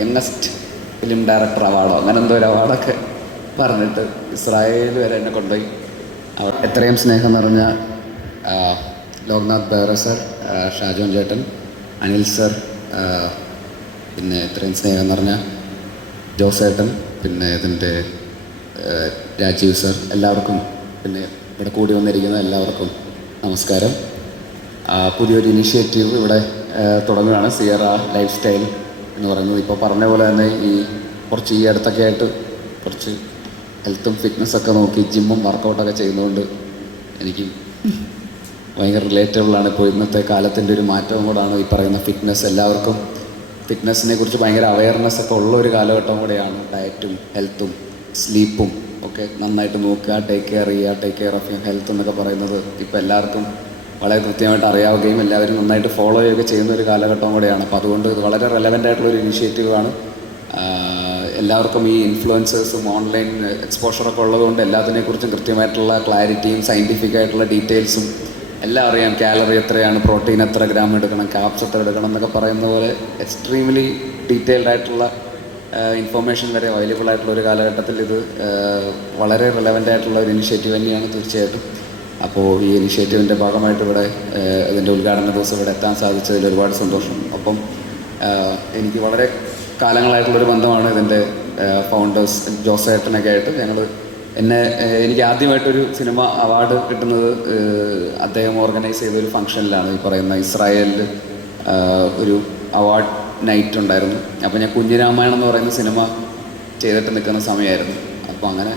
Youngest film director അവാർഡോ അങ്ങനെ എന്തോ ഒരു അവാർഡൊക്കെ പറഞ്ഞിട്ട് ഇസ്രായേൽ വരെ എന്നെ കൊണ്ടുപോയി. എത്രയും സ്നേഹം നിറഞ്ഞ ലോക്നാഥ് ബെഹ്റ സർ, ഷാജോൻ ചേട്ടൻ, അനിൽ സർ, പിന്നെ ഇത്രയും സ്നേഹം നിറഞ്ഞ ജോസേട്ടൻ, പിന്നെ ഇതിൻ്റെ രാജീവ് സർ, എല്ലാവർക്കും, പിന്നെ ഇവിടെ കൂടി വന്നിരിക്കുന്ന എല്ലാവർക്കും നമസ്കാരം. പുതിയൊരു ഇനിഷ്യേറ്റീവ് ഇവിടെ തുടങ്ങുകയാണ്, സിയറ ലൈഫ് സ്റ്റൈൽ എന്ന് പറയുന്നത്. ഇപ്പോൾ പറഞ്ഞ പോലെ തന്നെ കുറച്ച് ഈ അടുത്തൊക്കെ ആയിട്ട് കുറച്ച് ഹെൽത്തും ഫിറ്റ്നസ്സൊക്കെ നോക്കി ജിമ്മും വർക്കൗട്ടൊക്കെ ചെയ്യുന്നതുകൊണ്ട് എനിക്ക് ഭയങ്കര റിലേറ്റബിളാണ്. ഇപ്പോൾ ഇന്നത്തെ കാലത്തിൻ്റെ ഒരു മാറ്റവും കൂടാണ് ഈ പറയുന്ന ഫിറ്റ്നസ്. എല്ലാവർക്കും ഫിറ്റ്നസ്സിനെ കുറിച്ച് ഭയങ്കര അവയർനെസ് ഒക്കെ ഉള്ള ഒരു കാലഘട്ടം കൂടെയാണ്. ഡയറ്റും ഹെൽത്തും സ്ലീപ്പും ഒക്കെ നന്നായിട്ട് നോക്കുക, take care of your health എന്നൊക്കെ പറയുന്നത് ഇപ്പോൾ എല്ലാവർക്കും വളരെ കൃത്യമായിട്ട് അറിയാവുകയും എല്ലാവരും നന്നായിട്ട് ഫോളോ ചെയ്യുകയൊക്കെ ചെയ്യുന്ന ഒരു കാലഘട്ടം കൂടെയാണ്. അപ്പോൾ അതുകൊണ്ട് ഇത് വളരെ റെലവൻ്റ് ആയിട്ടുള്ളൊരു ഇനിഷ്യേറ്റീവാണ്. എല്ലാവർക്കും ഈ ഇൻഫ്ലുവൻസേഴ്സും ഓൺലൈൻ എക്സ്പോഷറൊക്കെ ഉള്ളതുകൊണ്ട് എല്ലാത്തിനെക്കുറിച്ചും കൃത്യമായിട്ടുള്ള ക്ലാരിറ്റിയും സയൻറ്റിഫിക് ആയിട്ടുള്ള ഡീറ്റെയിൽസും എല്ലാം അറിയാം. കാലറി എത്രയാണ്, പ്രോട്ടീൻ എത്ര ഗ്രാം എടുക്കണം, കാപ്സ് എത്ര എടുക്കണം എന്നൊക്കെ പറയുന്ന പോലെ എക്സ്ട്രീംലി ഡീറ്റെയിൽഡ് ആയിട്ടുള്ള ഇൻഫർമേഷൻ വരെ അവൈലബിൾ ആയിട്ടുള്ള ഒരു കാലഘട്ടത്തിൽ ഇത് വളരെ റെലവൻ്റ് ആയിട്ടുള്ള ഒരു ഇനിഷ്യേറ്റീവ് തന്നെയാണ് തീർച്ചയായിട്ടും. അപ്പോൾ ഈ ഇനിഷ്യേറ്റീവിൻ്റെ ഭാഗമായിട്ട് ഇവിടെ ഇതിൻ്റെ ഉദ്ഘാടന ദിവസം ഇവിടെ എത്താൻ സാധിച്ചതിൽ ഒരുപാട് സന്തോഷം. ഒപ്പം എനിക്ക് വളരെ കാലങ്ങളായിട്ടുള്ളൊരു ബന്ധമാണ് ഇതിൻ്റെ ഫൗണ്ടേഴ്സ് ജോസേട്ടനൊക്കെ ആയിട്ട്. എനിക്ക് ആദ്യമായിട്ടൊരു സിനിമ അവാർഡ് കിട്ടുന്നത് അദ്ദേഹം ഓർഗനൈസ് ചെയ്തൊരു ഫംഗ്ഷനിലാണ്. ഈ പറയുന്ന ഇസ്രായേലിൽ ഒരു അവാർഡ് നൈറ്റ് ഉണ്ടായിരുന്നു. അപ്പോൾ ഞാൻ കുഞ്ഞിരാമായണം എന്ന് പറയുന്ന സിനിമ ചെയ്തിട്ട് നിൽക്കുന്ന സമയമായിരുന്നു. അപ്പോൾ അങ്ങനെ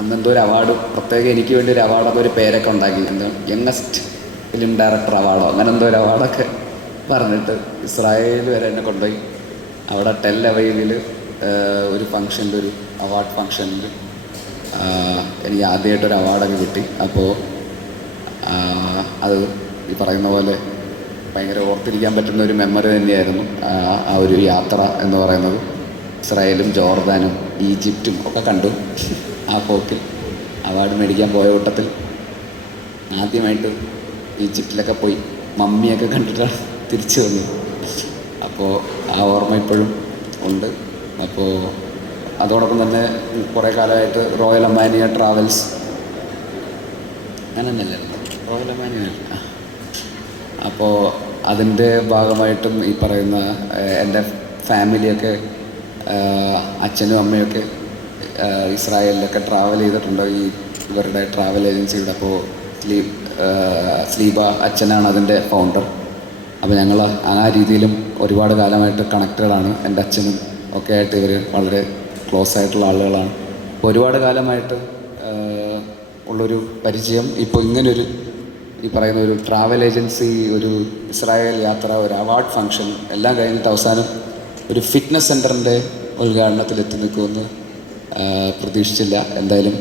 അന്നെന്തോ ഒരു അവാർഡ് പ്രത്യേകം എനിക്ക് വേണ്ടി ഒരു അവാർഡ്, അതൊരു പേരൊക്കെ ഉണ്ടാക്കി, എന്തോ യങ്ങസ്റ്റ് ഫിലിം ഡയറക്ടർ അവാർഡോ അങ്ങനെ എന്തോ ഒരു അവാർഡൊക്കെ പറഞ്ഞിട്ട് ഇസ്രായേൽ വരെ എന്നെ കൊണ്ടുപോയി. അവിടെ ടെൽ അവൈവിൽ ഒരു ഫംഗ്ഷനിൽ, ഒരു അവാർഡ് ഫംഗ്ഷനിൽ എനിക്ക് ആദ്യമായിട്ടൊരു അവാർഡൊക്കെ കിട്ടി. അപ്പോൾ അത് ഈ പറയുന്ന പോലെ ഭയങ്കര ഓർത്തിരിക്കാൻ പറ്റുന്ന ഒരു മെമ്മറി തന്നെയായിരുന്നു ആ ഒരു യാത്ര എന്ന് പറയുന്നത്. ഇസ്രായേലും ജോർദാനും ഈജിപ്റ്റും ഒക്കെ കണ്ടു. ആ പോക്കിൽ അവാർഡ് മേടിക്കാൻ പോയ കൂട്ടത്തിൽ ആദ്യമായിട്ട് ഈജിപ്റ്റിലൊക്കെ പോയി മമ്മിയൊക്കെ കണ്ടിട്ടാണ് തിരിച്ചു വന്നത്. അപ്പോൾ ആ ഓർമ്മ ഇപ്പോഴും ഉണ്ട്. അപ്പോൾ അതോടൊപ്പം തന്നെ കുറേ കാലമായിട്ട് റോയൽ ഒമാനിയ ട്രാവൽസ് അങ്ങനെ തന്നെയല്ലേ, റോയൽ ഒമാനിയ. അപ്പോൾ അതിൻ്റെ ഭാഗമായിട്ടും ഈ പറയുന്ന എൻ്റെ ഫാമിലിയൊക്കെ, അച്ഛനും അമ്മയൊക്കെ ഇസ്രായേലിലൊക്കെ ട്രാവൽ ചെയ്തിട്ടുണ്ട് ഇവരുടെ ട്രാവൽ ഏജൻസിയുടെ. അപ്പോൾ സ്ലീബ അച്ഛനാണ് അതിൻ്റെ ഫൗണ്ടർ. അപ്പോൾ ഞങ്ങൾ ആ രീതിയിലും ഒരുപാട് കാലമായിട്ട് കണക്റ്റഡാണ്. എൻ്റെ അച്ഛനും ഒക്കെ ആയിട്ട് ഇവർ വളരെ ക്ലോസ് ആയിട്ടുള്ള ആളുകളാണ്. അപ്പോൾ ഒരുപാട് കാലമായിട്ട് ഉള്ളൊരു പരിചയം. ഇപ്പോൾ ഇങ്ങനൊരു ഈ പറയുന്ന ഒരു ട്രാവൽ ഏജൻസി, ഒരു ഇസ്രായേൽ യാത്ര, ഒരു അവാർഡ് ഫംഗ്ഷൻ എല്ലാം കഴിഞ്ഞിട്ട് അവസാനം ഒരു ഫിറ്റ്നസ് സെൻറ്ററിൻ്റെ ഉദ്ഘാടനത്തിൽ എത്തി നിൽക്കുമെന്ന് പ്രതീക്ഷിച്ചില്ല. എന്തായാലും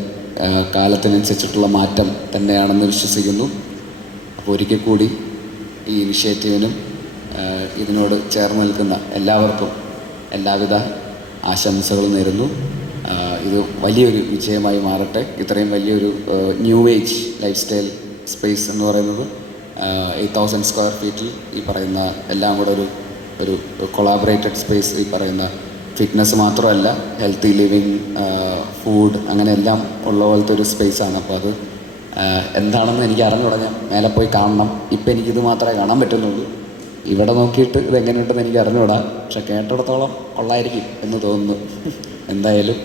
കാലത്തിനനുസരിച്ചിട്ടുള്ള മാറ്റം തന്നെയാണെന്ന് വിശ്വസിക്കുന്നു. അപ്പോൾ ഒരിക്കൽ കൂടി ഈ ഇനിഷ്യേറ്റീവിനും ഇതിനോട് ചേർന്ന് നിൽക്കുന്ന എല്ലാവർക്കും എല്ലാവിധ ആശംസകളും നേരുന്നു. ഇത് വലിയൊരു വിജയമായി മാറട്ടെ. ഇത്രയും വലിയൊരു new age life style space എന്ന് പറയുന്നത് 8,000 സ്ക്വയർ ഫീറ്റിൽ ഈ പറയുന്ന എല്ലാം കൂടെ ഒരു കൊളാബറേറ്റഡ് സ്പേസ്, ഈ പറയുന്ന ഫിറ്റ്നസ് മാത്രമല്ല ഹെൽത്തി ലിവിങ്, ഫുഡ്, അങ്ങനെ എല്ലാം ഉള്ള പോലത്തെ ഒരു സ്പേസാണ്. അപ്പോൾ അത് എന്താണെന്ന് എനിക്ക് അറിഞ്ഞുകൂടാ. ഞാൻ മേലെ പോയി കാണണം. ഇപ്പം എനിക്കിത് മാത്രമേ കാണാൻ പറ്റുന്നുള്ളൂ. ഇവിടെ നോക്കിയിട്ട് ഇതെങ്ങനെയുണ്ടെന്ന് എനിക്ക് അറിഞ്ഞുകൂടാ. പക്ഷെ കേട്ടിടത്തോളം കൊള്ളായിരിക്കും എന്ന് തോന്നുന്നു. എന്തായാലും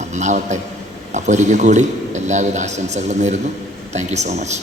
നന്നാവട്ടെ. അപ്പോൾ ഒരിക്കൽ കൂടി എല്ലാവിധ ആശംസകളും നേരുന്നു. Thank you so much.